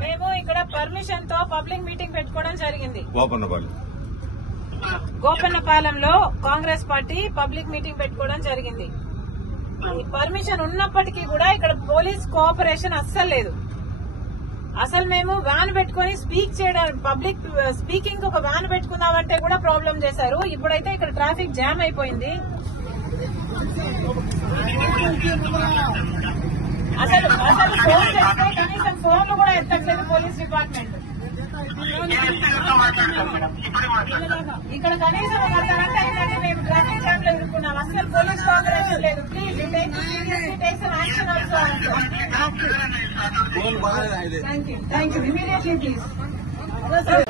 మేము ఇక్కడ పర్మిషన్ తో పబ్లిక్ మీటింగ్ పెట్టుకోవడం జరిగింది. గోపన్నపాలెంలో కాంగ్రెస్ పార్టీ పబ్లిక్ మీటింగ్ పెట్టుకోవడం జరిగింది. పర్మిషన్ ఉన్నప్పటికీ కూడా ఇక్కడ పోలీస్ కోఆపరేషన్ అస్సలు లేదు. అసలు మేము వ్యాన్ పెట్టుకుని స్పీక్ చేయడం, పబ్లిక్ స్పీకింగ్ ఒక వ్యాన్ పెట్టుకుందామంటే కూడా ప్రాబ్లం చేశారు. ఇప్పుడైతే ఇక్కడ ట్రాఫిక్ జామ్ అయిపోయింది. అసలు ఫోన్ చేస్తే కనీసం ఫోన్లు కూడా ఎత్తట్లేదు పోలీస్ డిపార్ట్మెంట్. ఇక్కడ కనీసం ఒక అర్ధగంట అయిందంటే మేము ట్రాఫిక్ జామ్ లో ఇరుక్కున్నాం. అసలు పోలీస్ కోఆపరేషన్ లేదు. Please take some action also. Thank you immediately please. నమస్కారం.